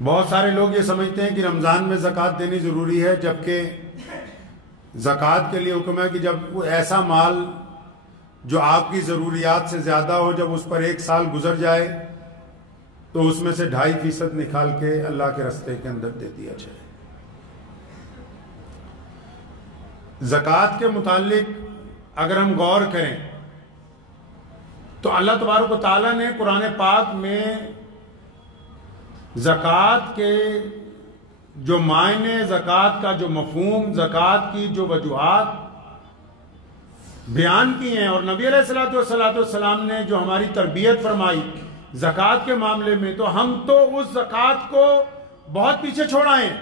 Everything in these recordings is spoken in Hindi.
बहुत सारे लोग ये समझते हैं कि रमज़ान में ज़कात देनी ज़रूरी है, जबकि ज़कात के लिए हुक्म है कि जब वो ऐसा माल जो आपकी ज़रूरियात से ज़्यादा हो, जब उस पर 1 साल गुजर जाए तो उसमें से 2.5% निकाल के अल्लाह के रास्ते के अंदर दे दिया जाए। ज़कात के मुतालिक अगर हम गौर करें तो अल्लाह तबारक व तआला ने कुरान पाक में ज़कात के जो मायने, ज़कात का जो मफहूम, ज़कात की जो वजूहात बयान की हैं, और नबी अलैहिस्सलाम ने जो हमारी तरबियत फरमाई ज़कात के मामले में, तो हम तो उस ज़कात को बहुत पीछे छोड़ आए हैं।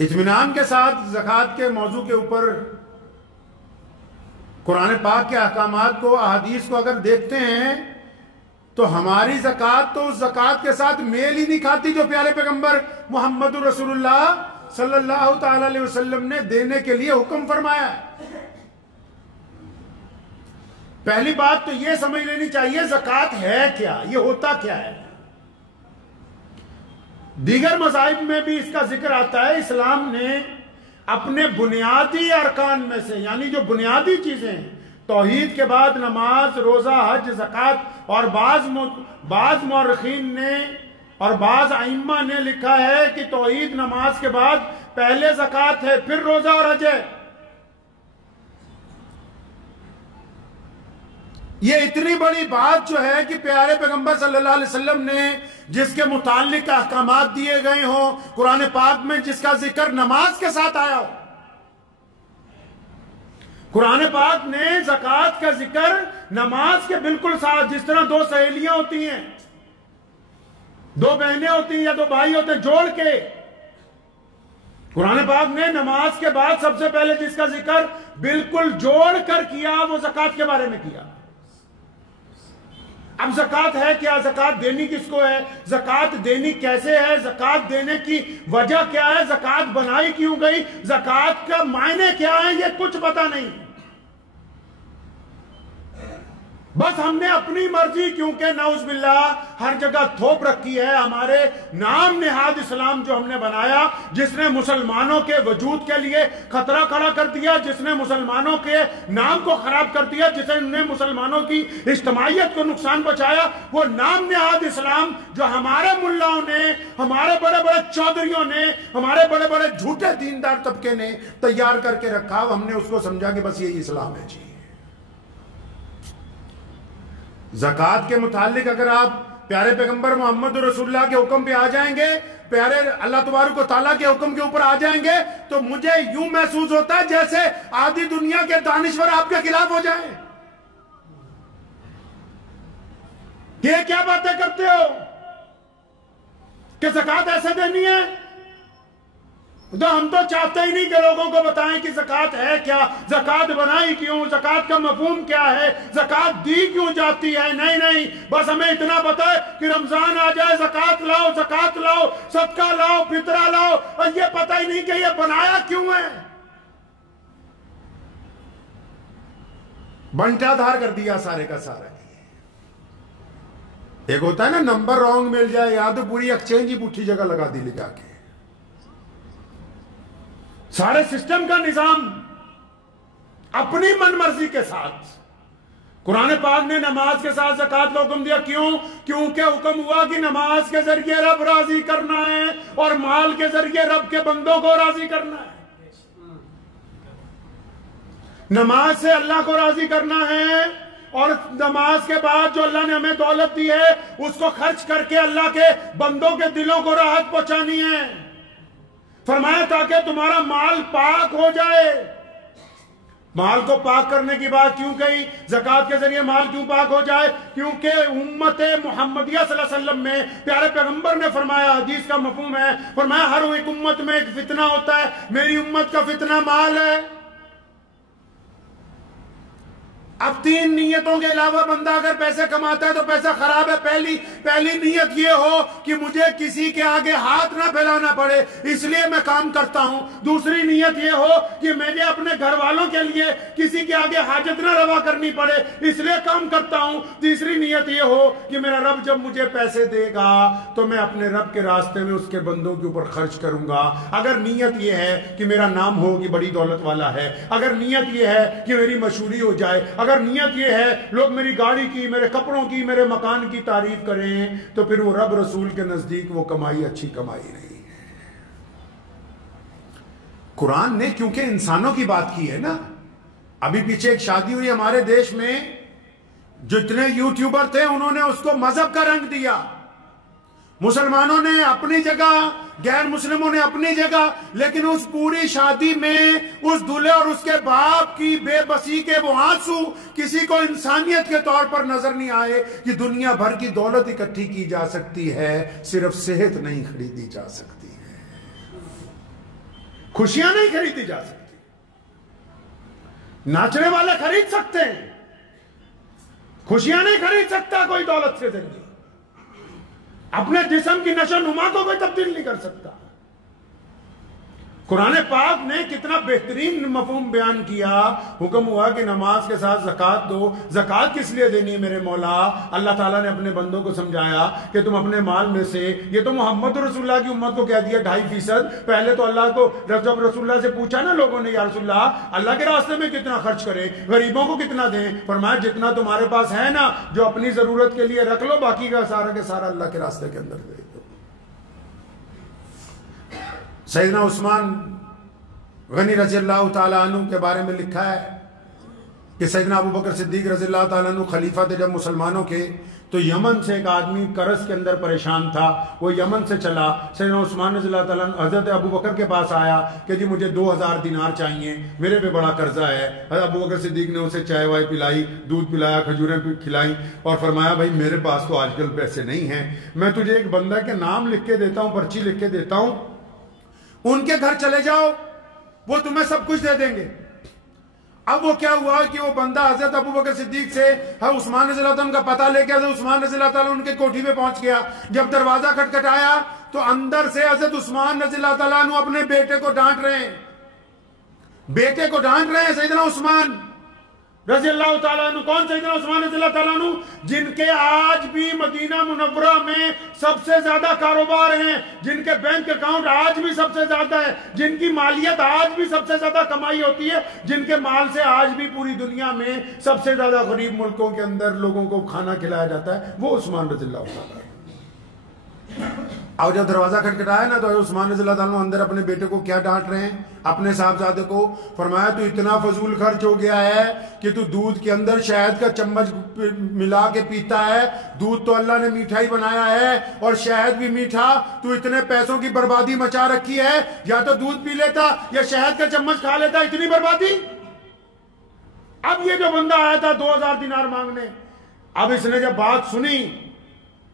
इत्मीनान के साथ ज़कात के मौजू के ऊपर कुरान पाक के अहकामात को, अहादीस को अगर देखते हैं तो हमारी ज़कात तो उस ज़कात के साथ मेल ही नहीं खाती जो प्यारे पैगंबर मोहम्मद रसूलुल्लाह सल्लल्लाहु तआला अलैहि वसल्लम ने देने के लिए हुक्म फरमाया। पहली बात तो यह समझ लेनी चाहिए ज़कात है क्या, ये होता क्या है। दीगर मज़ाहिब में भी इसका जिक्र आता है। इस्लाम ने अपने बुनियादी अरकान में से, यानी जो बुनियादी चीजें हैं, तौहीद के बाद नमाज, रोजा, हज, ज़कात, और बाज मौरखीन ने और बाज आइम्मा ने लिखा है कि तौहीद नमाज के बाद पहले ज़कात है, फिर रोजा और हज है। ये इतनी बड़ी बात जो है कि प्यारे पैगंबर सल्लल्लाहु अलैहि वसल्लम ने जिसके मुताल्लिक अहकामात दिए गए हों कुरान पाक में, जिसका जिक्र नमाज के साथ आया हो। कुरान पाक ने ज़कात का जिक्र नमाज के बिल्कुल साथ, जिस तरह 2 सहेलियां होती हैं, 2 बहनें होती हैं या 2 भाई होते हैं, जोड़ के कुरान पाक ने नमाज के बाद सबसे पहले जिसका जिक्र बिल्कुल जोड़ कर किया वो ज़कात के बारे में किया। अब ज़कात है क्या, ज़कात देनी किसको है, ज़कात देनी कैसे है, ज़कात देने की वजह क्या है, ज़कात बनाई क्यों गई, ज़कात का मायने क्या है, ये कुछ पता नहीं। बस हमने अपनी मर्जी, क्योंकि नाउज़ुबिल्लाह हर जगह थोप रखी है। हमारे नाम नेहाद इस्लाम जो हमने बनाया, जिसने मुसलमानों के वजूद के लिए खतरा खड़ा कर दिया, जिसने मुसलमानों के नाम को खराब कर दिया, जिसने मुसलमानों की इज्तिमाइयत को नुकसान पहुंचाया, वो नाम नेहाद इस्लाम जो हमारे मुल्लाओं ने, हमारे बड़े बड़े चौधरियों ने, हमारे बड़े बड़े झूठे दीनदार तबके ने तैयार करके रखा, हमने उसको समझा कि बस ये इस्लाम है जी। ज़कात के मुतालिक अगर आप प्यारे पैगंबर मोहम्मद रसूलुल्लाह के हुक्म पे आ जाएंगे, प्यारे अल्लाह तबारक व तआला के हुक्म के ऊपर आ जाएंगे, तो मुझे यूं महसूस होता है जैसे आधी दुनिया के दानिश्वर आपके खिलाफ हो जाएं। ये क्या बातें करते हो कि ज़कात ऐसे देनी है? तो हम तो चाहते ही नहीं कि लोगों को बताएं कि ज़कात है क्या, ज़कात बनाई क्यों, ज़कात का मफहूम क्या है, ज़कात दी क्यों जाती है। नहीं नहीं, बस हमें इतना पता है कि रमजान आ जाए ज़कात लाओ, ज़कात लाओ, सदका लाओ, फितरा लाओ, और ये पता ही नहीं कि ये बनाया क्यों है। बंटाधार कर दिया सारे का सारा। एक होता है ना नंबर रॉन्ग मिल जाए, या तो पूरी एक्सचेंज ही पुट्ठी जगह लगा दी ले जाके। सारे सिस्टम का निजाम अपनी मनमर्जी के साथ। कुरान पाक ने नमाज के साथ ज़कात का हुक्म दिया, क्यों? क्योंकि हुक्म हुआ कि नमाज के जरिए रब राजी करना है और माल के जरिए रब के बंदों को राजी करना है। नमाज से अल्लाह को राजी करना है, और नमाज के बाद जो अल्लाह ने हमें दौलत दी है उसको खर्च करके अल्लाह के बंदों के दिलों को राहत पहुंचानी है। फरमाया ताकि तुम्हारा माल पाक हो जाए। माल को पाक करने की बात क्यों कही? ज़कात के जरिए माल क्यों पाक हो जाए? क्योंकि उम्मत मुहम्मदिया सल्लल्लाहु अलैहि वसल्लम में प्यारे पैगंबर ने फरमाया, हदीस का मफहूम है, फरमाया हर एक उम्मत में एक फितना होता है, मेरी उम्मत का फितना माल है। अब 3 नीयतों के अलावा बंदा अगर पैसे कमाता है तो पैसा खराब है। पहली नीयत ये हो कि मुझे किसी के आगे हाथ ना फैलाना पड़े, इसलिए मैं काम करता हूं। दूसरी नीयत ये हो कि मुझे अपने घर वालों के लिए किसी के आगे हाजत ना रवा करनी पड़े, इसलिए काम करता हूं। तीसरी नीयत ये हो कि मेरा रब जब मुझे पैसे देगा तो मैं अपने रब के रास्ते में उसके बंदों के ऊपर खर्च करूंगा। अगर नीयत ये है कि मेरा नाम हो कि बड़ी दौलत वाला है, अगर नीयत ये है कि मेरी मशहूरी हो जाए, अगर नियत ये है लोग मेरी गाड़ी की, मेरे कपड़ों की, मेरे मकान की तारीफ करें, तो फिर वो रब रसूल के नजदीक वो कमाई अच्छी कमाई नहीं है। कुरान ने क्योंकि इंसानों की बात की है ना, अभी पीछे एक शादी हुई हमारे देश में, जितने यूट्यूबर थे उन्होंने उसको मजहब का रंग दिया। मुसलमानों ने अपनी जगह, गैर मुस्लिमों ने अपनी जगह, लेकिन उस पूरी शादी में उस दूल्हे और उसके बाप की बेबसी के वो आंसू किसी को इंसानियत के तौर पर नजर नहीं आए कि दुनिया भर की दौलत इकट्ठी की जा सकती है, सिर्फ सेहत नहीं खरीदी जा सकती है, खुशियां नहीं खरीदी जा सकती। नाचने वाले खरीद सकते हैं, खुशियां नहीं खरीद सकता कोई दौलत से जिंदगी। अपने जिस्म की नशो नुमा को कोई तब्दील नहीं कर सकता। कुरान पाक ने कितना बेहतरीन मफहूम बयान किया। हुक्म हुआ कि नमाज के साथ ज़कात दो। ज़कात किस लिए देनी है मेरे मौला? अल्लाह ताला ने अपने बंदों को समझाया कि तुम अपने माल में से, ये तो मोहम्मद रसूलुल्लाह की उम्मत को कह दिया 2.5%। पहले तो अल्लाह को, जब रसूलुल्लाह से पूछा ना लोगों ने, या रसूलुल्लाह अल्लाह के रास्ते में कितना खर्च करें, गरीबों को कितना दें? फरमाया जितना तुम्हारे पास है ना, जो अपनी जरूरत के लिए रख लो, बाकी का सारा के सारा अल्लाह के रास्ते के अंदर दे दो। सैयदना उस्मान गनी रज़ियल्लाहु ताला अन्हु के बारे में लिखा है कि सैयदना अबू बकर सिद्दीक रज़ियल्लाहु ताला अन्हु खलीफा थे जब मुसलमानों के, तो यमन से एक आदमी कर्ज के अंदर परेशान था, वो यमन से चला, सैयदना उस्मान रज़ियल्लाहु ताला अन्हु हज़रत अबू बकर के पास आया कि जी मुझे 2000 दिनार चाहिए, मेरे पे बड़ा कर्जा है। अबू बकर सिद्दीक ने उसे चाय वाय पिलाई, दूध पिलाया, खजूरें खिलाई और फरमाया भाई मेरे पास तो आजकल पैसे नहीं हैं, मैं तुझे एक बंदा के नाम लिख के देता हूँ, पर्ची लिख के देता हूँ, उनके घर चले जाओ, वो तुम्हें सब कुछ दे देंगे। अब वो क्या हुआ कि वो बंदा हजरत अबू बकर सिद्दीक से उस्मान रज़ियल्लाहु अन्हु का पता लेके उस्मान रज़ियल्लाहु अन्हु उनके कोठी पे पहुंच गया। जब दरवाजा खटखटाया तो अंदर से हजरत उस्मान रज़ियल्लाहु अन्हु अपने बेटे को डांट रहे हैं, बेटे को डांट रहे हैं। सैयदना उस्मान रज़ियल्लाहु ताला अन्हु, कौन सैयदना उस्मान रज़ियल्लाहु ताला अन्हु? जिनके आज भी मदीना मुनव्वरा में सबसे ज्यादा कारोबार हैं, जिनके बैंक अकाउंट आज भी सबसे ज्यादा है, जिनकी मालियत आज भी सबसे ज्यादा कमाई होती है, जिनके माल से आज भी पूरी दुनिया में सबसे ज्यादा गरीब मुल्कों के अंदर लोगों को खाना खिलाया जाता है, वो उस्मान रज़ियल्लाहु ताला। और जब दरवाजा खटखटाया ना तो उस्मान रज़ियल्लाहु ताला अंदर अपने बेटे को क्या डांट रहे हैं, अपने साहबजादे को। फरमाया तू इतना फजूल खर्च हो गया है कि तू दूध के अंदर शहद का चम्मच मिला के पीता है। दूध तो अल्लाह ने मीठा ही बनाया है और शहद भी मीठा, तू इतने पैसों की बर्बादी मचा रखी है, या तो दूध पी लेता या शहद का चम्मच खा लेता, इतनी बर्बादी। अब ये जो बंदा आया था 2000 दिनार मांगने, अब इसने जब बात सुनी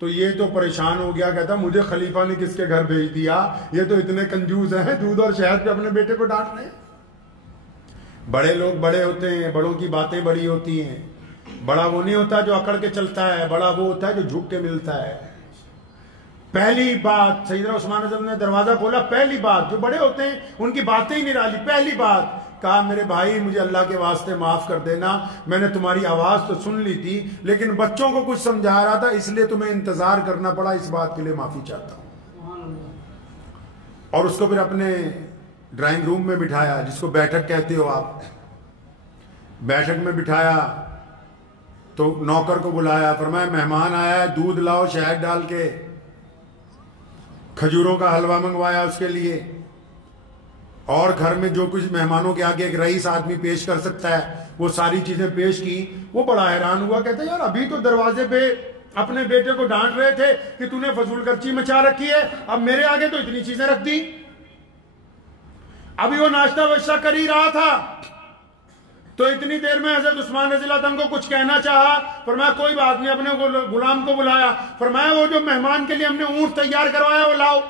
तो ये तो परेशान हो गया, कहता मुझे खलीफा ने किसके घर भेज दिया, ये तो इतने कंजूस हैं, दूध और शहद पे अपने बेटे को डांट रहे हैं। बड़े लोग बड़े होते हैं, बड़ों की बातें बड़ी होती हैं। बड़ा वो नहीं होता जो अकड़ के चलता है, बड़ा वो होता है जो झुक के मिलता है। पहली बात सैयदना उस्मान रज़ी ने दरवाजा खोला, पहली बात, जो बड़े होते हैं उनकी बातें ही निराली, पहली बात कहा मेरे भाई मुझे अल्लाह के वास्ते माफ कर देना, मैंने तुम्हारी आवाज तो सुन ली थी लेकिन बच्चों को कुछ समझा रहा था इसलिए तुम्हें इंतजार करना पड़ा, इस बात के लिए माफी चाहता हूं। और उसको फिर अपने ड्राइंग रूम में बिठाया, जिसको बैठक कहते हो आप, बैठक में बिठाया तो नौकर को बुलाया, फरमाया मेहमान आया है, दूध लाओ शहद डाल के, खजूरों का हलवा मंगवाया उसके लिए, और घर में जो कुछ मेहमानों के आगे एक रईस आदमी पेश कर सकता है वो सारी चीजें पेश की। वो बड़ा हैरान हुआ, कहते यार अभी तो दरवाजे पे अपने बेटे को डांट रहे थे कि तूने फजूल खर्ची मचा रखी है, अब मेरे आगे तो इतनी चीजें रख दी। अभी वो नाश्ता वाश्ता कर ही रहा था तो इतनी देर में हजरत उस्मान रज़ियल्लाहु अन्हु को कुछ कहना चाहा, फरमाया कोई बात नहीं, अपने गुलाम को बुलाया, फरमाया वो जो मेहमान के लिए हमने ऊंट तैयार करवाया वो लाओ।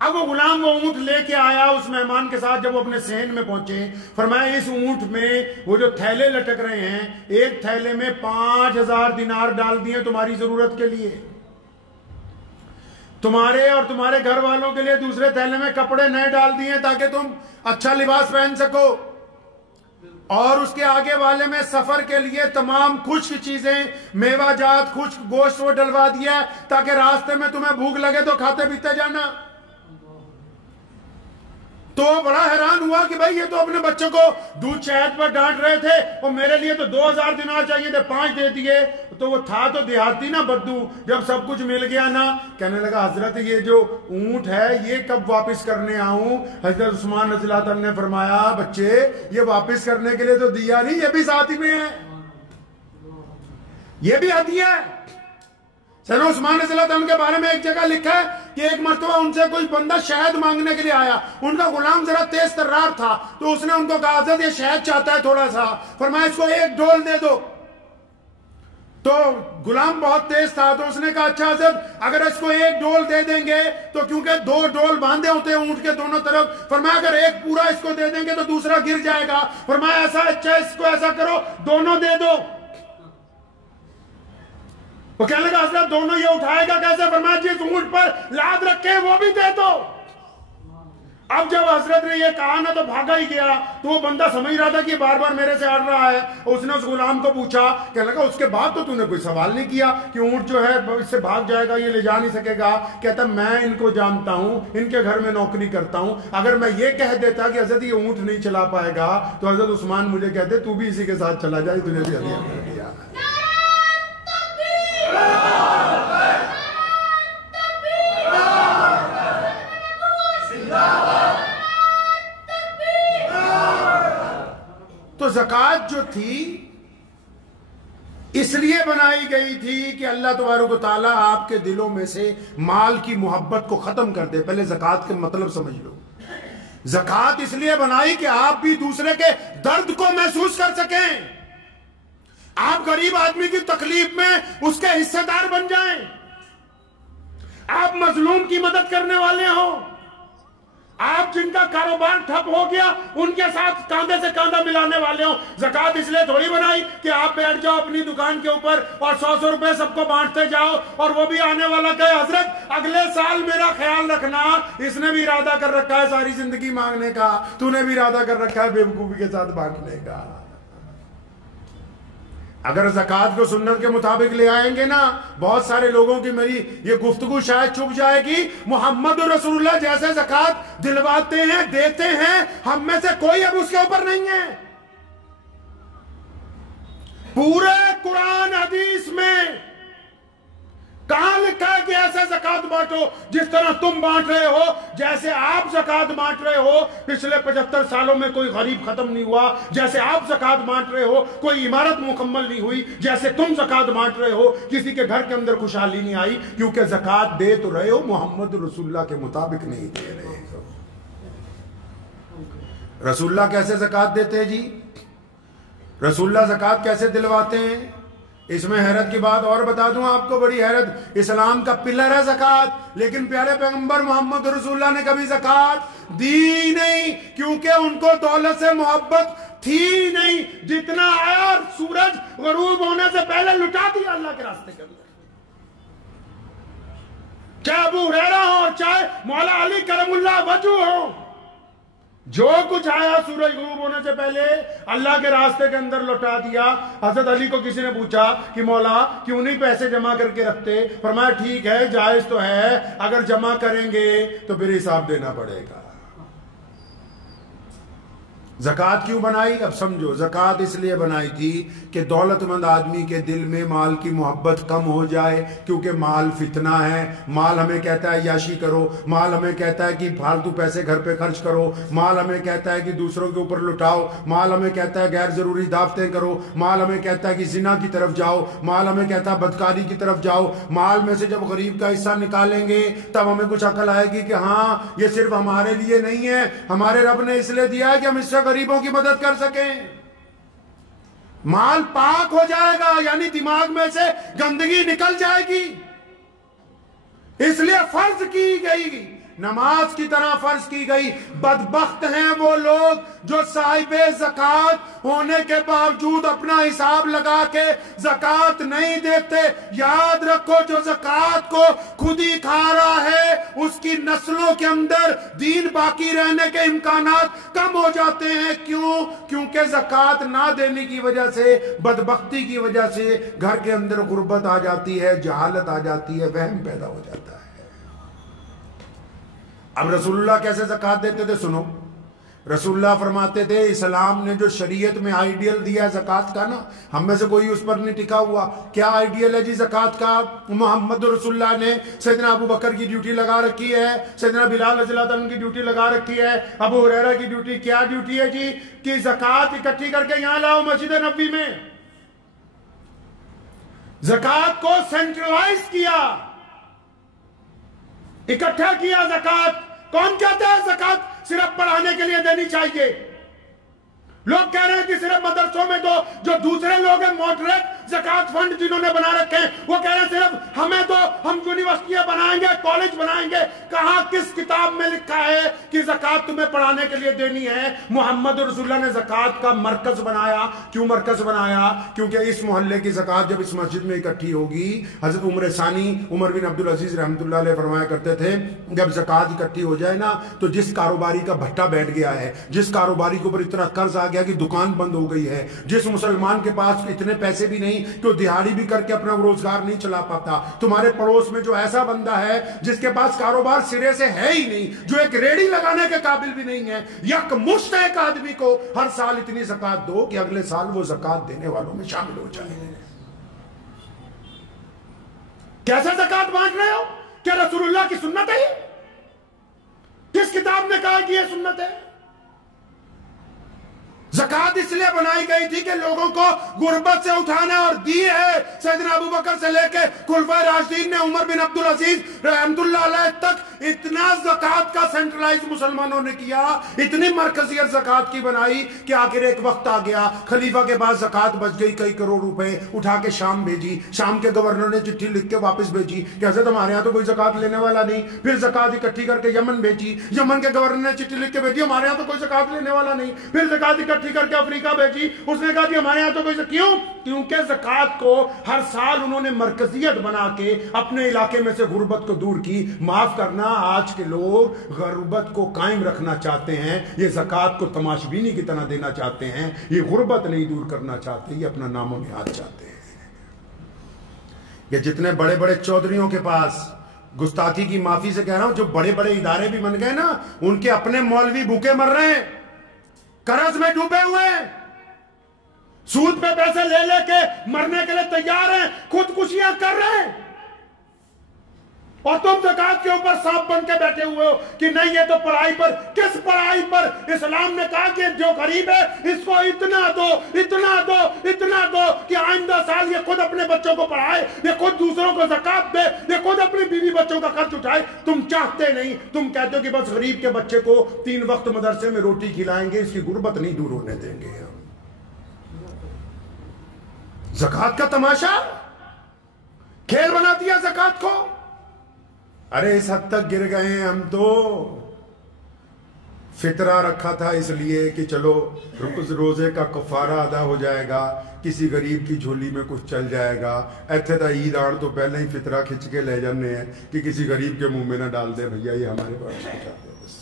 अब वो गुलाम वो ऊंट लेके आया उस मेहमान के साथ। जब वो अपने सहन में पहुंचे, फरमाया इस ऊंट में वो जो थैले लटक रहे हैं, एक थैले में 5000 दिनार डाल दिए तुम्हारी जरूरत के लिए, तुम्हारे और तुम्हारे घर वालों के लिए दूसरे थैले में कपड़े नए डाल दिए ताकि तुम अच्छा लिबास पहन सको, और उसके आगे वाले में सफर के लिए तमाम खुश्क चीजें, मेवाजात, खुश्क गोश्त वो डलवा दिया ताकि रास्ते में तुम्हें भूख लगे तो खाते पीते जाना। तो बड़ा हैरान हुआ कि भाई ये तो अपने बच्चों को दूध शहद पर डांट रहे थे और मेरे लिए तो 2000 दिनार चाहिए थे, 5 दे दिए। तो वो था तो देहाती ना बद्दू, जब सब कुछ मिल गया ना, कहने लगा हजरत ये जो ऊंट है ये कब वापस करने आऊं? हजरत उस्मान रज़ियल्लाहु अन्हु ने फरमाया बच्चे ये वापस करने के लिए तो दिया नहीं, ये भी साथ ही में है, ये भी हदिया है। सैयदना उस्मान रज़ियल्लाहु अन्हु के बारे में एक जगह लिखा है कि एक मर्तबा उनसे कोई बंदा शहद मांगने के लिए आया, उनका गुलाम जरा तेज तर्रार था, तो उसने उनको कहा हज़रत ये शहद चाहता है थोड़ा सा, फरमाया इसको 1 डोल दे दो। तो गुलाम बहुत तेज था, तो उसने कहा अच्छा हज़रत अगर इसको 1 डोल दे देंगे तो, क्योंकि 2 डोल बांधे होते हैं ऊंट के दोनों तरफ, फरमाया अगर एक पूरा इसको दे देंगे तो दूसरा गिर जाएगा, फरमाया ऐसा अच्छा इसको ऐसा करो दोनों दे दो। वो कहने लगा हज़रत दोनों ये उठाएगा कैसे? फरमाया जिस ऊंट पर लाद रखे वो भी दे दो। अब जब हजरत ने ये कहा ना तो भागा ही गया। तो वो बंदा समझ रहा था कि बार बार मेरे से अड़ रहा है। उसने उस गुलाम को पूछा, कहने लगा उसके बाद तो तूने कोई सवाल नहीं किया कि ऊंट जो है इससे भाग जाएगा, ये ले जा नहीं सकेगा? कहता मैं इनको जानता हूं, इनके घर में नौकरी करता हूं, अगर मैं ये कह देता कि हजरत ये ऊंट नहीं चला पाएगा तो हजरत उस्मान मुझे कहते तू भी इसी के साथ चला जाए, तुझे भी हदिया कर दिया। तो ज़कात जो थी इसलिए बनाई गई थी कि अल्लाह तबारक व तआला आपके दिलों में से माल की मोहब्बत को खत्म कर दे। पहले ज़कात के मतलब समझ लो। ज़कात इसलिए बनाई कि आप भी दूसरे के दर्द को महसूस कर सकें, आप गरीब आदमी की तकलीफ में उसके हिस्सेदार बन जाएं, आप मजलूम की मदद करने वाले हो, आप जिनका कारोबार ठप हो गया उनके साथ कांधे से कांधा मिलाने वाले हो। ज़कात इसलिए थोड़ी बनाई कि आप बैठ जाओ अपनी दुकान के ऊपर और 100 रुपए सबको बांटते जाओ और वो भी आने वाला कहे हजरत अगले साल मेरा ख्याल रखना, इसने भी इरादा कर रखा है सारी जिंदगी मांगने का, तूने भी इरादा कर रखा है बेवकूफी के साथ बांटने का। अगर ज़कात को सुन्नत के मुताबिक ले आएंगे ना, बहुत सारे लोगों की मेरी ये गुफ्तगू शायद चुप जाएगी। मोहम्मद रसूलुल्लाह जैसे ज़कात दिलवाते हैं, देते हैं, हम में से कोई अब उसके ऊपर नहीं है। पूरे कुरान हदीस में कहां लिखा है कि ऐसे ज़कात बांटो जिस तरह तुम बांट रहे हो, जैसे आप ज़कात बांट रहे हो। पिछले 75 सालों में कोई गरीब खत्म नहीं हुआ जैसे आप ज़कात बांट रहे हो, कोई इमारत मुकम्मल नहीं हुई जैसे तुम ज़कात बांट रहे हो, किसी के घर के अंदर खुशहाली नहीं आई, क्योंकि ज़कात दे तो रहे हो मोहम्मद रसूलुल्लाह के मुताबिक नहीं दे रहे। रसूलुल्लाह कैसे ज़कात देते हैं जी? रसूलुल्लाह ज़कात कैसे दिलवाते हैं? इसमें हैरत की बात और बता दूं आपको, बड़ी हैरत। इस्लाम का पिलर है ज़कात, लेकिन प्यारे पैगंबर मोहम्मद रसूलुल्लाह ने कभी ज़कात दी नहीं, क्योंकि उनको दौलत से मोहब्बत थी नहीं। जितना आया सूरज गरूब होने से पहले लुटा दिया अल्लाह के रास्ते के अंदर। चाहे अबू हुरैरा हो और चाहे मौला अली करमुल्लाह वजू हो, जो कुछ आया सूरज गुरूब होने से पहले अल्लाह के रास्ते के अंदर लौटा दिया। हजरत अली को किसी ने पूछा कि मौला क्यों नहीं पैसे जमा करके रखते? फरमाया ठीक है, जायज तो है, अगर जमा करेंगे तो फिर हिसाब देना पड़ेगा। ज़कात क्यों बनाई? अब समझो। ज़कात इसलिए बनाई थी कि दौलतमंद आदमी के दिल में माल की मोहब्बत कम हो जाए, क्योंकि माल फितना है। माल हमें कहता है याशी करो, माल हमें कहता है कि फालतू पैसे घर पे खर्च करो, माल हमें कहता है कि दूसरों के ऊपर लुटाओ, माल हमें कहता है गैर जरूरी दावतें करो, माल हमें कहता है कि जिना की तरफ जाओ, माल हमें कहता है बदकारी की तरफ जाओ। माल में से जब गरीब का हिस्सा निकालेंगे तब हमें कुछ अकल आएगी कि हाँ ये सिर्फ हमारे लिए नहीं है, हमारे रब ने इसलिए दिया है कि हम इससे गरीबों की मदद कर सकें। माल पाक हो जाएगा, यानी दिमाग में से गंदगी निकल जाएगी। इसलिए फर्ज की गई नमाज की तरह फर्ज की गई। बदबख्त हैं वो लोग जो साहिबे ज़कात होने के बावजूद अपना हिसाब लगा के ज़कात नहीं देते। याद रखो, जो ज़कात को खुद ही खा रहा है उसकी नस्लों के अंदर दीन बाकी रहने के इम्कानात कम हो जाते हैं। क्यों? क्योंकि ज़कात ना देने की वजह से, बदबख्ती की वजह से घर के अंदर गुर्बत आ जाती है, जहालत आ जाती है, वहम पैदा हो जाता है। अब रसूलुल्लाह कैसे ज़कात देते थे सुनो। रसूलुल्लाह फरमाते थे, इस्लाम ने जो शरीयत में आइडियल दिया है ज़कात का ना, हम में से कोई उस पर नहीं टिका हुआ। क्या आइडियल है जी ज़कात का? मोहम्मद रसूलुल्लाह ने सैयदना अबू बकर की ड्यूटी लगा रखी है, सैयदना बिलाल रज़ियल्लाहु अन्हु की ड्यूटी लगा रखी है, अबू हुरैरा की ड्यूटी। क्या ड्यूटी है जी? कि ज़कात इकट्ठी करके यहां लाओ मस्जिद नबवी में। ज़कात को सेंट्रलाइज किया, इकट्ठा किया ज़कात। कौन कहता है ज़कात सिर्फ पढ़ाने के लिए देनी चाहिए? लोग कह रहे हैं कि सिर्फ मदरसों में दो। जो दूसरे लोग हैं मॉडरेट ज़कात फंड जिन्होंने बना रखे हैं, वो कह रहे हैं सिर्फ हमें तो, हम यूनिवर्सिटियां बनाएंगे, कॉलेज बनाएंगे। कहां, किस किताब में लिखा है कि ज़कात तुम्हें पढ़ाने के लिए देनी है? मोहम्मद रसूलुल्लाह ने ज़कात का मरकज बनाया। क्यों मरकज बनाया? क्योंकि इस मोहल्ले की ज़कात जब इस मस्जिद में इकट्ठी होगी, हजरत उमर सानी उमर बिन अब्दुल अजीज रहमतुल्लाह अलैह फरमाया करते थे, जब ज़कात इकट्ठी हो जाए ना, तो जिस कारोबारी का भट्टा बैठ गया है, जिस कारोबारी के ऊपर इतना कर्ज आ गया कि दुकान बंद हो गई है, जिस मुसलमान के पास इतने पैसे भी नहीं कि दिहाड़ी भी करके अपना रोजगार नहीं चला पाता, तुम्हारे पड़ोस में जो ऐसा बंदा है जिसके पास कारोबार सिरे से है ही नहीं, जो एक रेडी लगाने के काबिल भी नहीं है, यकमुश्त एक आदमी को हर साल इतनी ज़कात दो कि अगले साल वो ज़कात देने वालों में शामिल हो जाए। कैसे ज़कात बांट रहे हो? क्या रसूलुल्लाह की सुन्नत है? किस किताब ने कहा कि यह सुन्नत है? ज़कात इसलिए बनाई गई थी कि लोगों को गुर्बत से उठाना, और दी है सैयदना अबू बकर से लेके खुलफाए राशिदीन ने, उमर बिन अब्दुल अजीज रहमतुल्लाह अलैह तक इतना ज़कात का सेंट्रलाइज मुसलमानों ने किया, इतनी मरकजियत ज़कात की बनाई कि आखिर एक वक्त आ गया, खलीफा के बाद ज़कात बच गई कई करोड़ रुपए, उठा के शाम भेजी। शाम के गवर्नर ने चिट्ठी लिख के वापस भेजी कि हज़रत हमारे यहाँ तो कोई ज़कात लेने वाला नहीं। फिर ज़कात इकट्ठी करके यमन भेजी, यमन के गवर्नर ने चिट्ठी लिख के भेजी, हमारे यहाँ तो कोई ज़कात लेने वाला नहीं। फिर ज़कात इकट्ठी करके अफ्रीका भेजी, उसने कहा कि हमारे यहाँ तो कोई। क्यों? क्योंकि ज़कात को हर साल उन्होंने मरकजियत बना के अपने इलाके में से गुर्बत को दूर की। माफ करना, आज के लोग गुर्बत को कायम रखना चाहते हैं, ये ज़कात को तमाशबीनी की तरह देना चाहते हैं, ये गुर्बत नहीं दूर करना चाहते, ये अपना नामो निहाद चाहते हैं। ये जितने बड़े बड़े चौधरियों के पास, गुस्ताखी की माफी से कह रहा हूं, जो बड़े बड़े इदारे भी बन गए ना, उनके अपने मौलवी भूखे मर रहे हैं, कर्ज में डूबे हुए हैं, सूद पे पैसे ले लेके मरने के लिए तैयार हैं, खुदकुशियां कर रहे हैं, और तुम ज़कात के ऊपर सांप बन के बैठे हुए हो कि नहीं ये तो पढ़ाई पर। किस पढ़ाई पर? इस्लाम ने कहा कि जो गरीब है इसको इतना दो, इतना दो, इतना दो कि आइंदा साल ये खुद अपने बच्चों को पढ़ाए, ये खुद दूसरों को ज़कात दे, ये खुद अपनी बीवी बच्चों का खर्च उठाए। तुम चाहते नहीं, तुम कहते हो कि बस गरीब के बच्चे को 3 वक्त मदरसे में रोटी खिलाएंगे, इसकी गुर्बत नहीं दूर होने देंगे। ज़कात का तमाशा खेल बना दिया ज़कात को। अरे इस हद तक गिर गए हैं हम तो। फितरा रखा था इसलिए कि चलो रोजे का कफारा अदा हो जाएगा, किसी गरीब की झोली में कुछ चल जाएगा। ऐसे तो ईद आड़ तो पहले ही फितरा खिंच के ले जाने हैं कि किसी गरीब के मुंह में ना डाल दे, भैया ये हमारे पास बस।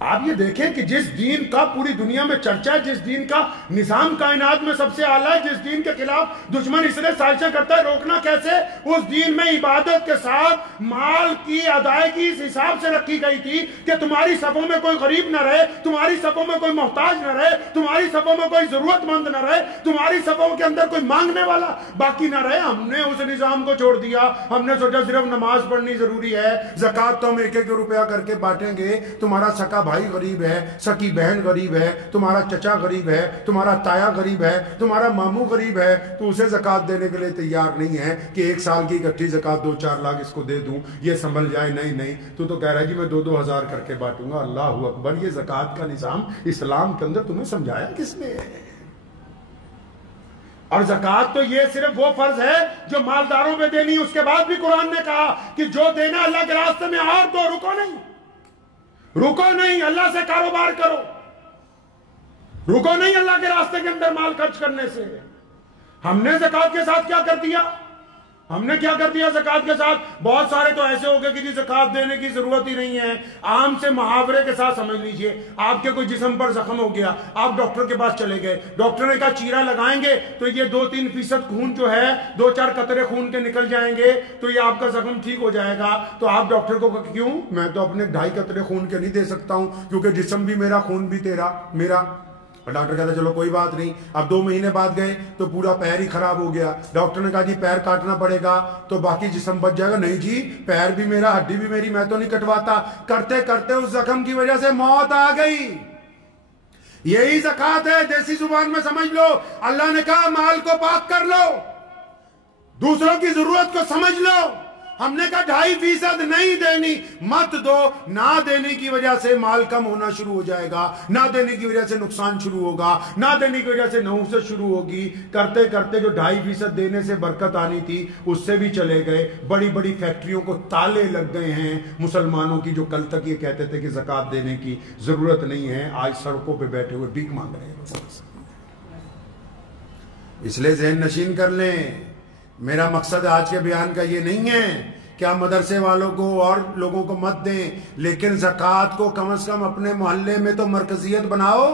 आप ये देखें कि जिस दीन का पूरी दुनिया में चर्चा है, जिस दीन का निजाम कायनात में सबसे आला है, जिस दीन के खिलाफ दुश्मन इसलिए साजिशें करता है, रोकना कैसे? उस दीन में इबादत के साथ माल की अदायगी इस हिसाब से रखी गई थी कि तुम्हारी सफों में कोई गरीब न रहे, तुम्हारी सफों में कोई मोहताज न रहे, तुम्हारी सफों में कोई जरूरतमंद न रहे, तुम्हारी सफों के अंदर कोई मांगने वाला बाकी न रहे। हमने उस निजाम को छोड़ दिया। हमने सोचा सिर्फ नमाज पढ़नी जरूरी है, ज़कात तो हम 1-1 रुपया करके बांटेंगे। तुम्हारा सका भाई गरीब है, सकी बहन गरीब है, तुम्हारा चचा गरीब है, तुम्हारा ताया गरीब है, तुम्हारा मामू गरीब है, तो उसे ज़कात देने के लिए तैयार नहीं है कि 1 साल की इकट्ठी ज़कात 2-4 लाख इसको दे दूं, ये संभल जाए। नहीं नहीं, तू तो कह रहा है कि मैं 2-2 हज़ार करके बांटूंगा। अल्लाह अकबर। ये ज़कात का निज़ाम इस्लाम के अंदर तुम्हें समझाया किसने? और ज़कात तो ये सिर्फ वो फर्ज है जो मालदारों पे देनी, उसके बाद भी कुरान ने कहा कि जो देना अल्लाह के रास्ते में और दो, रुको नहीं, रुको नहीं, अल्लाह से कारोबार करो, रुको नहीं अल्लाह के रास्ते के अंदर माल खर्च करने से। हमने ज़कात के साथ क्या कर दिया, हमने क्या कर दिया ज़कात के साथ? बहुत सारे तो ऐसे हो गए कि जी ज़कात देने की जरूरत ही नहीं है। आम से मुहावरे के साथ समझ लीजिए, आपके कोई जिस्म पर जख्म हो गया, आप डॉक्टर के पास चले गए, डॉक्टर ने कहा चीरा लगाएंगे तो ये 2-3% खून जो है, 2-4 कतरे खून के निकल जाएंगे तो ये आपका जख्म ठीक हो जाएगा। तो आप डॉक्टर को क्यों, मैं तो अपने 2.5 कतरे खून के नहीं दे सकता हूं क्योंकि जिस्म भी मेरा, खून भी तेरा मेरा। डॉक्टर कहता चलो कोई बात नहीं। अब 2 महीने बाद गए तो पूरा पैर ही खराब हो गया। डॉक्टर ने कहा जी पैर काटना पड़ेगा तो बाकी जिस्म बच जाएगा। नहीं जी, पैर भी मेरा, हड्डी भी मेरी, मैं तो नहीं कटवाता। करते करते उस जख्म की वजह से मौत आ गई। यही ज़कात है, देसी जुबान में समझ लो। अल्लाह ने कहा माल को पाक कर लो, दूसरों की जरूरत को समझ लो। हमने कहा 2.5% नहीं देनी, मत दो। ना देने की वजह से माल कम होना शुरू हो जाएगा, ना देने की वजह से नुकसान शुरू होगा, ना देने की वजह से नहुसत शुरू होगी। करते करते जो 2.5% देने से बरकत आनी थी उससे भी चले गए। बड़ी बड़ी फैक्ट्रियों को ताले लग गए हैं मुसलमानों की, जो कल तक ये कहते थे कि ज़कात देने की जरूरत नहीं है, आज सड़कों पर बैठे हुए भीख मांग रहे हैं। इसलिए ज़हन नशीन कर लें, मेरा मकसद आज के बयान का ये नहीं है कि आप मदरसे वालों को और लोगों को मत दें, लेकिन ज़कात को कम से कम अपने मोहल्ले में तो मरकजियत बनाओ।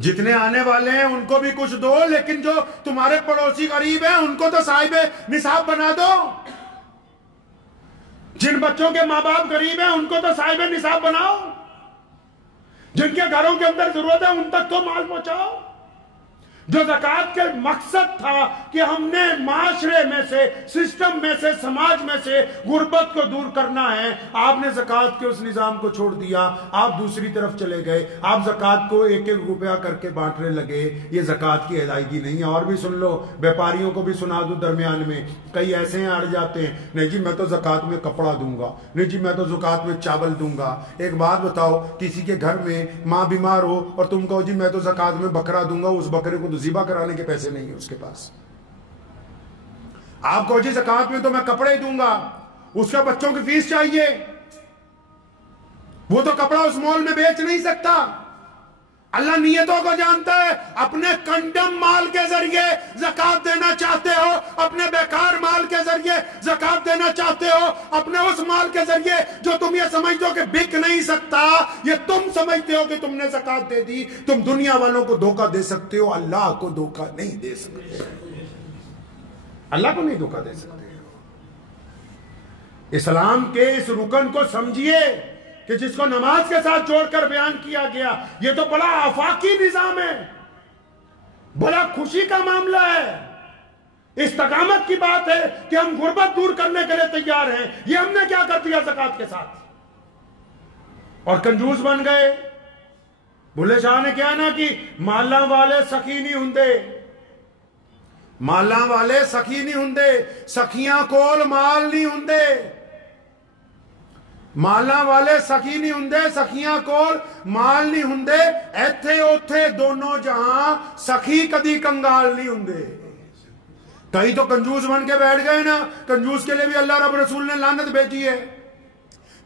जितने आने वाले हैं उनको भी कुछ दो, लेकिन जो तुम्हारे पड़ोसी गरीब हैं उनको तो साहिबे निसाब बना दो। जिन बच्चों के माँ बाप गरीब हैं उनको तो साहिबे निसाब बनाओ। जिनके घरों के अंदर जरूरत है उन तक तो माल पहुंचाओ। जो ज़कात के मकसद था कि हमने माशरे में से, सिस्टम में से, समाज में से गुर्बत को दूर करना है, आपने ज़कात के उस निज़ाम को छोड़ दिया, आप दूसरी तरफ चले गए। आप ज़कात को 1-1 रुपया करके बांटने लगे। ये ज़कात की अदायगी नहीं है। और भी सुन लो, व्यापारियों को भी सुना दूं, दरमियान में कई ऐसे हैं अड़ जाते हैं, नहीं जी मैं तो ज़कात में कपड़ा दूंगा, नहीं जी मैं तो ज़कात में चावल दूंगा। एक बात बताओ, किसी के घर में माँ बीमार हो और तुम कहो जी मैं तो ज़कात में बकरा दूंगा, उस बकरे को ज़िबा कराने के पैसे नहीं है उसके पास। आपको जी ज़कात में तो मैं कपड़े दूंगा, उसके बच्चों की फीस चाहिए, वो तो कपड़ा उस मॉल में बेच नहीं सकता। अल्लाह नियतों को जानता है। अपने कंडम माल के जरिए ज़कात देना चाहते हो, अपने बेकार माल के जरिए ज़कात देना चाहते हो, अपने उस माल के जरिए जो तुम ये समझते हो कि बिक नहीं सकता, ये तुम समझते हो कि तुमने ज़कात दे दी। तुम दुनिया वालों को धोखा दे सकते हो, अल्लाह को धोखा नहीं दे सकते। अल्लाह को नहीं धोखा दे सकते। इस्लाम के इस रुकन को समझिए कि जिसको नमाज के साथ जोड़कर बयान किया गया। ये तो बड़ा आफाकी निजाम है, बड़ा खुशी का मामला है, इस्तकामत की बात है कि हम गुर्बत दूर करने के लिए तैयार हैं। ये हमने क्या कर दिया ज़कात के साथ, और कंजूस बन गए। बुल्ले शाह ने क्या ना कि माला वाले सखी नहीं हुंदे, माला वाले सखी नहीं हुंदे, सखियां कोल माल नहीं हुंदे। माला वाले सखी नहीं हुंदे, सखियां कोल माल नहीं हुंदे। इत्थे उथे दोनों जहां सखी कदी कंगाल नहीं हुंदे। कई तो कंजूस बन के बैठ गए ना। कंजूस के लिए भी अल्लाह रब रसूल ने लानत भेजी है।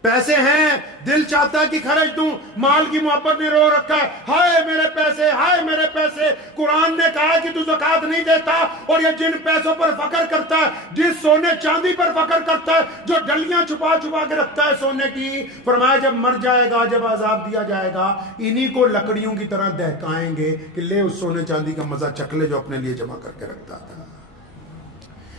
पैसे हैं, दिल चाहता है कि खर्च दूं, माल की मोहब्बत ने रो रखा है, हाय मेरे पैसे, हाय मेरे पैसे। कुरान ने कहा कि तू ज़कात नहीं देता, और ये जिन पैसों पर फकर करता है, जिस सोने चांदी पर फकर करता है, जो डलियां छुपा छुपा के रखता है सोने की, फरमाया जब मर जाएगा, जब अजाब दिया जाएगा, इन्हीं को लकड़ियों की तरह दहकाएंगे कि ले उस सोने चांदी का मजा चख ले जो अपने लिए जमा करके रखता था।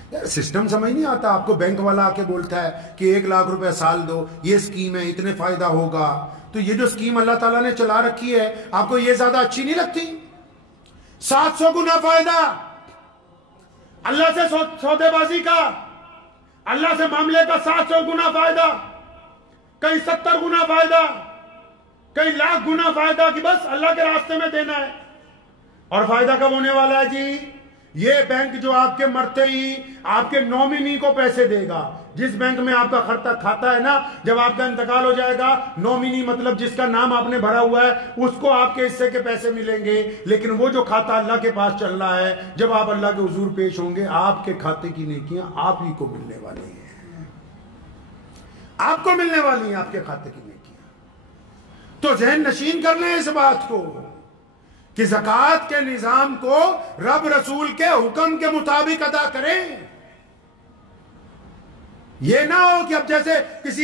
यार सिस्टम समझ नहीं आता। आपको बैंक वाला आके बोलता है कि 1 लाख रुपए साल दो, ये स्कीम है, इतने फायदा होगा। तो ये जो स्कीम अल्लाह ताला ने चला रखी है, आपको ये ज्यादा अच्छी नहीं लगती? 700 गुना फायदा अल्लाह से सौदेबाजी का, अल्लाह से मामले का 700 गुना फायदा, कई 70 गुना फायदा, कई लाख गुना फायदा कि बस अल्लाह के रास्ते में देना है। और फायदा कब होने वाला है जी? ये बैंक जो आपके मरते ही आपके नॉमिनी को पैसे देगा, जिस बैंक में आपका खाता है ना, जब आपका इंतकाल हो जाएगा, नॉमिनी मतलब जिसका नाम आपने भरा हुआ है उसको आपके हिस्से के पैसे मिलेंगे। लेकिन वो जो खाता अल्लाह के पास चल रहा है, जब आप अल्लाह के हुजूर पेश होंगे, आपके खाते की नेकियां आप ही को मिलने वाली हैं, आपको मिलने वाली हैं आपके खाते की नेकियां। तो ज़हन नशीन कर लें इस बात को कि ज़कात के निजाम को रब रसूल के हुक्म के मुताबिक अदा करें। ये ना हो कि अब जैसे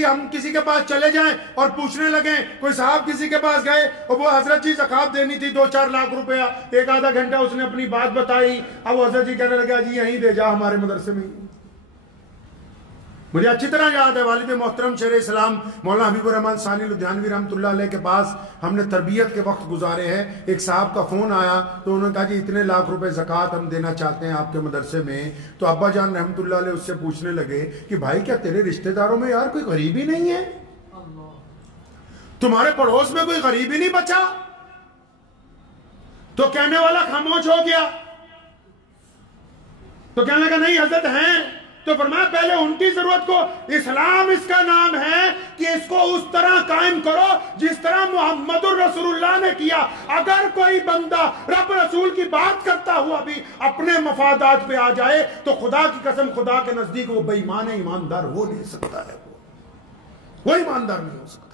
हम किसी के पास चले जाएं और पूछने लगे, कोई साहब किसी के पास गए और वो हजरत जी ज़कात देनी थी 2-4 लाख रुपया, एक आधा घंटा उसने अपनी बात बताई, अब वो हजरत जी कहने लगे जी यहीं दे जा हमारे मदरसे में। मुझे अच्छी तरह याद है, वालिद मोहतरम शेर इस्लाम मौलाना हबीबुर रहमान सानी लुधियानवी रहमतुल्लाह अलैह के पास हमने तरबियत के वक्त गुजारे हैं। एक साहब का फोन आया तो उन्होंने कहा जी इतने लाख रुपए ज़कात हम देना चाहते हैं आपके मदरसे में। तो अब्बा जान रहमतुल्लाह अलैह उससे पूछने लगे कि भाई क्या तेरे रिश्तेदारों में यार कोई गरीबी नहीं है, तुम्हारे पड़ोस में कोई गरीबी नहीं बचा? तो कहने वाला खामोश हो गया। तो कहने लगा नहीं हजरत हैं। तो फरमाया पहले उनकी जरूरत को, इस्लाम इसका नाम है कि इसको उस तरह कायम करो जिस तरह मुहम्मदुर रसूलुल्लाह ने किया। अगर कोई बंदा रब रसूल की बात करता हुआ भी अपने मफादात पे आ जाए तो खुदा की कसम, खुदा के नजदीक वो बेईमान ईमानदार हो नहीं सकता है, वो ईमानदार नहीं हो सकता।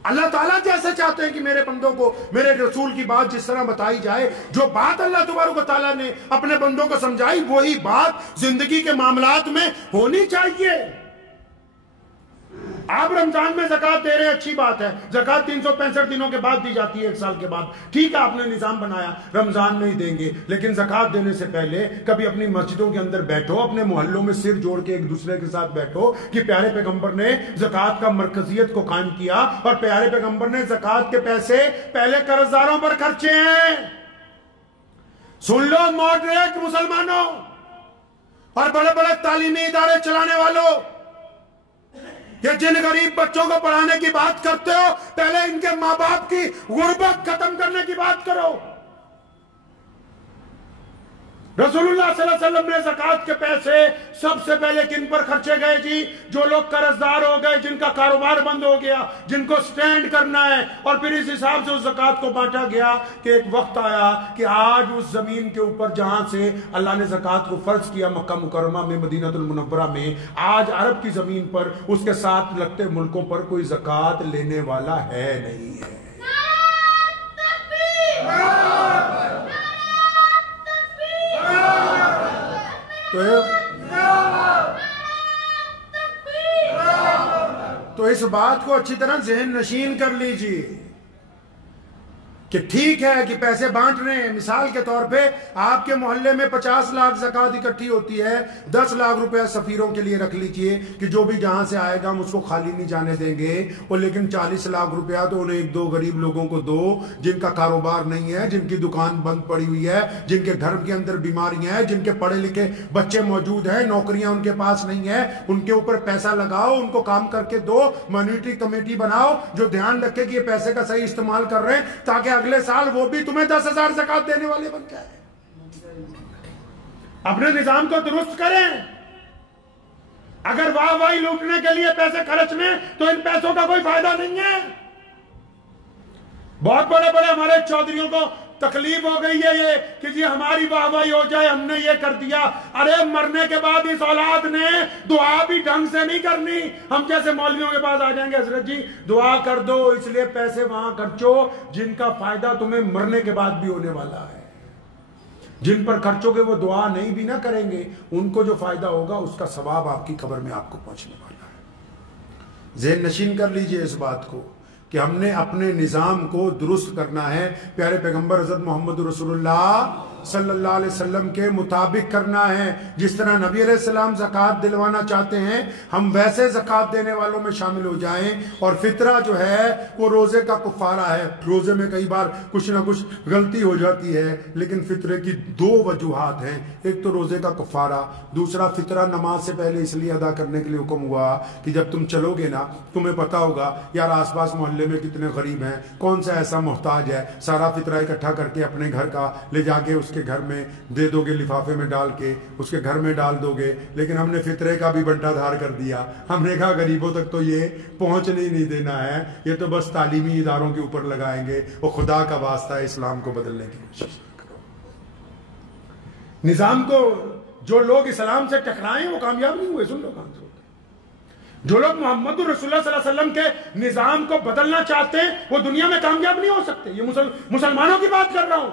अल्लाह ताला जैसे चाहते हैं कि मेरे बंदों को मेरे रसूल की बात जिस तरह बताई जाए, जो बात अल्लाह तबारक व तआला ने अपने बंदों को समझाई वही बात जिंदगी के मामलात में होनी चाहिए। आप रमजान में ज़कात दे रहे हैं, अच्छी बात है। ज़कात 365 दिनों के बाद दी जाती है, 1 साल के बाद, ठीक है, आपने निजाम बनाया रमजान में ही देंगे। लेकिन ज़कात देने से पहले कभी अपनी मस्जिदों के अंदर बैठो, अपने मोहल्लों में सिर जोड़ के एक दूसरे के साथ बैठो कि प्यारे पैगंबर ने ज़कात का मरकजियत को कायम किया और प्यारे पैगंबर ने ज़कात के पैसे पहले कर्जदारों पर खर्चे हैं। सुन लो मॉडरेट मुसलमानों और बड़े बड़े तालीमी इदारे चलाने वालों, ये जिन गरीब बच्चों को पढ़ाने की बात करते हो, पहले इनके मां बाप की गुर्बत खत्म करने की बात करो। रसूलुल्लाह सल्लल्लाहु अलैहि वसल्लम ने ज़कात के पैसे सबसे पहले किन पर खर्चे गए जी? जो लोग कर्जदार हो गए, जिनका कारोबार बंद हो गया, जिनको स्टैंड करना है। और फिर इस हिसाब से उस ज़कात को बांटा गया कि एक वक्त आया कि आज उस जमीन के ऊपर जहां से अल्लाह ने ज़कात को फर्ज किया, मक्का मुकर्रमा में, मदीनतुल मुनव्वरा में, आज अरब की जमीन पर उसके साथ लगते मुल्कों पर कोई ज़कात लेने वाला है नहीं है। तो इस बात को अच्छी तरह ज़हन नशीन कर लीजिए कि ठीक है कि पैसे बांट रहे हैं। मिसाल के तौर पे आपके मोहल्ले में 50 लाख ज़कात इकट्ठी होती है, 10 लाख रुपया सफ़ीरों के लिए रख लीजिए कि जो भी जहां से आएगा हम उसको खाली नहीं जाने देंगे। और लेकिन 40 लाख रुपया तो उन्हें 1-2 गरीब लोगों को दो, जिनका कारोबार नहीं है, जिनकी दुकान बंद पड़ी हुई है, जिनके घर के अंदर बीमारियां हैं, जिनके पढ़े लिखे बच्चे मौजूद हैं, नौकरियां उनके पास नहीं है, उनके ऊपर पैसा लगाओ, उनको काम करके दो। मॉनिटरी कमेटी बनाओ जो ध्यान रखे कि ये पैसे का सही इस्तेमाल कर रहे हैं, ताकि अगले साल वो भी तुम्हें 10,000 ज़कात देने वाले बन जाए। अपने निजाम को दुरुस्त करें। अगर वाहवाही लूटने के लिए पैसे खर्चने, तो इन पैसों का कोई फायदा नहीं है। बहुत बड़े बड़े हमारे चौधरियों को तकलीफ हो गई है ये कि जी हमारी वाहवाही हो जाए, हमने ये कर दिया। अरे मरने के बाद इस औलाद ने दुआ भी ढंग से नहीं करनी। हम जैसे मौलवियों के पास आ जाएंगे, हजरत जी दुआ कर दो, इसलिए पैसे वहां खर्चो जिनका फायदा तुम्हें मरने के बाद भी होने वाला है। जिन पर खर्चोगे वो दुआ नहीं भी ना करेंगे, उनको जो फायदा होगा उसका सवाब आपकी कब्र में आपको पहुंचने वाला है। ज़हन नशीन कर लीजिए इस बात को कि हमने अपने निज़ाम को दुरुस्त करना है, प्यारे पैगंबर हज़रत मोहम्मद रसूलुल्लाह सल्लल्लाहु अलैहि वसल्लम के मुताबिक करना है। जिस तरह नबी अलैहिस्सलाम ज़कात दिलवाना चाहते हैं, हम वैसे ज़कात देने वालों में शामिल हो जाएं। और फितरा जो है वो रोज़े का कुफारा है। रोज़े में कई बार कुछ ना कुछ गलती हो जाती है, लेकिन फितरे की 2 वजूहात हैं। एक तो रोज़े का कुफारा, दूसरा फितरा नमाज से पहले इसलिए अदा करने के लिए हुक्म हुआ कि जब तुम चलोगे ना, तुम्हें पता होगा यार आसपास मोहल्ले में कितने गरीब हैं, कौन सा ऐसा मोहताज है, सारा फितरा इकट्ठा करके अपने घर का ले जाके उसके उसके घर में दे दोगे, लिफाफे में डाल के उसके घर में डाल दोगे। लेकिन हमने फितरे का भी बंटाधार कर दिया। हमने कहा गरीबों तक तो ये पहुंचने ही नहीं देना है, ये तो बस तालीमी इदारों के ऊपर लगाएंगे। और खुदा का वास्ता है, इस्लाम को बदलने की कोशिश करो। निजाम को जो लोग इस्लाम से टकराए वो कामयाब नहीं हुए। सुन लो काम से, जो लोग मोहम्मद रसूलुल्लाह सल्लल्लाहु अलैहि वसल्लम के निजाम को बदलना चाहते हैं वो दुनिया में कामयाब नहीं हो सकते। ये मुसलमानों की बात कर रहा हूं,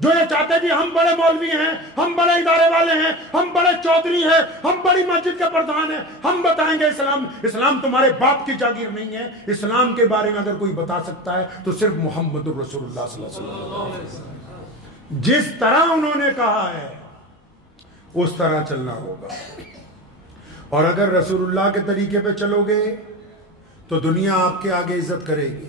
जो ये चाहते हैं कि हम बड़े मौलवी हैं, हम बड़े इदारे वाले हैं, हम बड़े चौधरी हैं, हम बड़ी मस्जिद के प्रधान हैं, हम बताएंगे इस्लाम। इस्लाम तुम्हारे बाप की जागीर नहीं है। इस्लाम के बारे में अगर कोई बता सकता है तो सिर्फ मोहम्मद रसूलुल्लाह सल्लल्लाहु अलैहि वसल्लम। जिस तरह उन्होंने कहा है उस तरह चलना होगा। और अगर रसूलुल्लाह के तरीके पे चलोगे तो दुनिया आपके आगे इज्जत करेगी।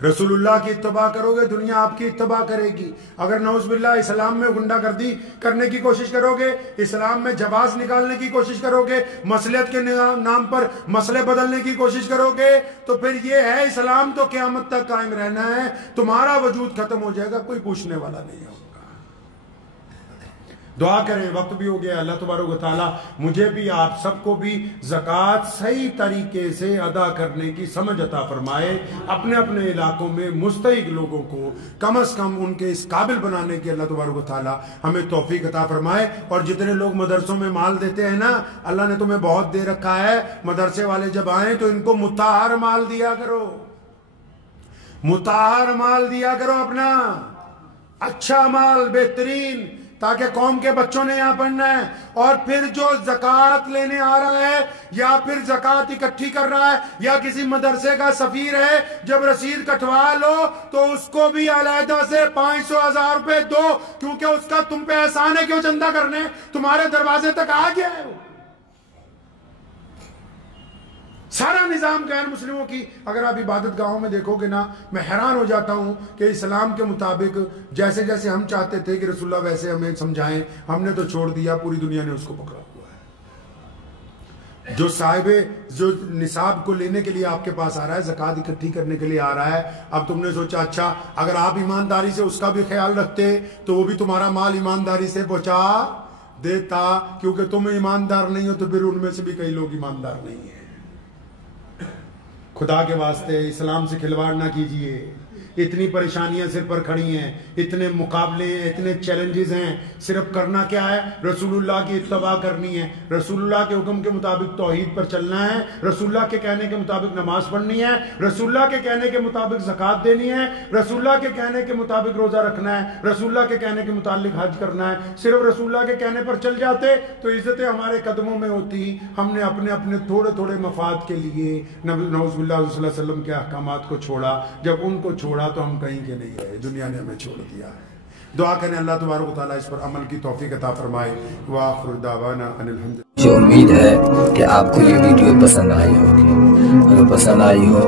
रसूलुल्लाह की इत्तबा करोगे, दुनिया आपकी इत्तबा करेगी। अगर नौज़ुबिल्लाह इस्लाम में गुंडागर्दी करने की कोशिश करोगे, इस्लाम में जवाज निकालने की कोशिश करोगे, मसलियत के नाम पर मसले बदलने की कोशिश करोगे, तो फिर ये है इस्लाम तो क़यामत तक कायम रहना है, तुम्हारा वजूद खत्म हो जाएगा, कोई पूछने वाला नहीं होगा। दुआ करें, वक्त भी हो गया। अल्लाह तबारक व तआला मुझे भी आप सबको भी ज़कात सही तरीके से अदा करने की समझ अता फरमाए। अपने अपने इलाकों में मुस्तहिक लोगों को कम से कम उनके इस काबिल बनाने की अल्लाह तबारक व तआला हमें तौफीक अता फरमाए। और जितने लोग मदरसों में माल देते हैं ना, अल्लाह ने तुम्हें बहुत दे रखा है, मदरसे वाले जब आए तो इनको मुताहर माल दिया करो, मुताहर माल दिया करो, अपना अच्छा माल, बेहतरीन, ताकि कौम के बच्चों ने यहां पढ़ना है। और फिर जो ज़कात लेने आ रहा है या फिर ज़कात इकट्ठी कर रहा है या किसी मदरसे का सफीर है, जब रसीद कटवा लो तो उसको भी अलहदा से 500-1000 रुपए दो, क्योंकि उसका तुम पे एहसान है कि वो चंदा करने तुम्हारे दरवाजे तक आ गया है। वो सारा निजाम गैर मुस्लिमों की, अगर आप इबादत गाहों में देखोगे ना, मैं हैरान हो जाता हूं कि इस्लाम के मुताबिक जैसे जैसे हम चाहते थे कि रसूलुल्लाह वैसे हमें समझाएं, हमने तो छोड़ दिया, पूरी दुनिया ने उसको पकड़ा हुआ है। जो साहिबे जो निसाब को लेने के लिए आपके पास आ रहा है, ज़कात इकट्ठी करने के लिए आ रहा है, अब तुमने सोचा अच्छा अगर आप ईमानदारी से उसका भी ख्याल रखते तो वो भी तुम्हारा माल ईमानदारी से पहुंचा देता, क्योंकि तुम ईमानदार नहीं हो तो फिर उनमें से भी कई लोग ईमानदार नहीं है। खुदा के वास्ते इस्लाम से खिलवाड़ ना कीजिए। इतनी परेशानियां सिर पर खड़ी हैं, इतने मुकाबले हैं, इतने चैलेंजेस हैं, सिर्फ करना क्या है, रसूलुल्लाह की इत्तबा करनी है, रसूलुल्लाह के हुक्म के मुताबिक तौहीद पर चलना है, रसूलुल्लाह के कहने के मुताबिक नमाज पढ़नी है, रसूलुल्लाह के कहने के मुताबिक ज़कात देनी है, रसूलुल्लाह के कहने के मुताबिक रोज़ा रखना है, रसूलुल्लाह के कहने के मुताबिक हज करना है। सिर्फ रसूलुल्लाह के कहने पर चल जाते तो इज्जतें हमारे कदमों में होती। हमने अपने अपने थोड़े थोड़े मफाद के लिए नऊज़ुबिल्लाह सल्लल्लाहु अलैहि वसल्लम के अहकामात को छोड़ा। जब उनको छोड़ा तो हम कहीं के नहीं रहे, दुनिया ने हमें छोड़ दिया है। दुआ करें अल्लाह तबारक व तआला इस पर अमल की तौफीक अता फरमाए। व आखिर दावाना अनिल हम्द। मुझे उम्मीद है कि आपको ये वीडियो पसंद आई होगी। अगर पसंद आई हो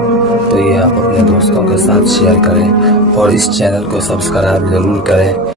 तो ये आप अपने दोस्तों के साथ शेयर करें और इस चैनल को सब्सक्राइब जरूर करें।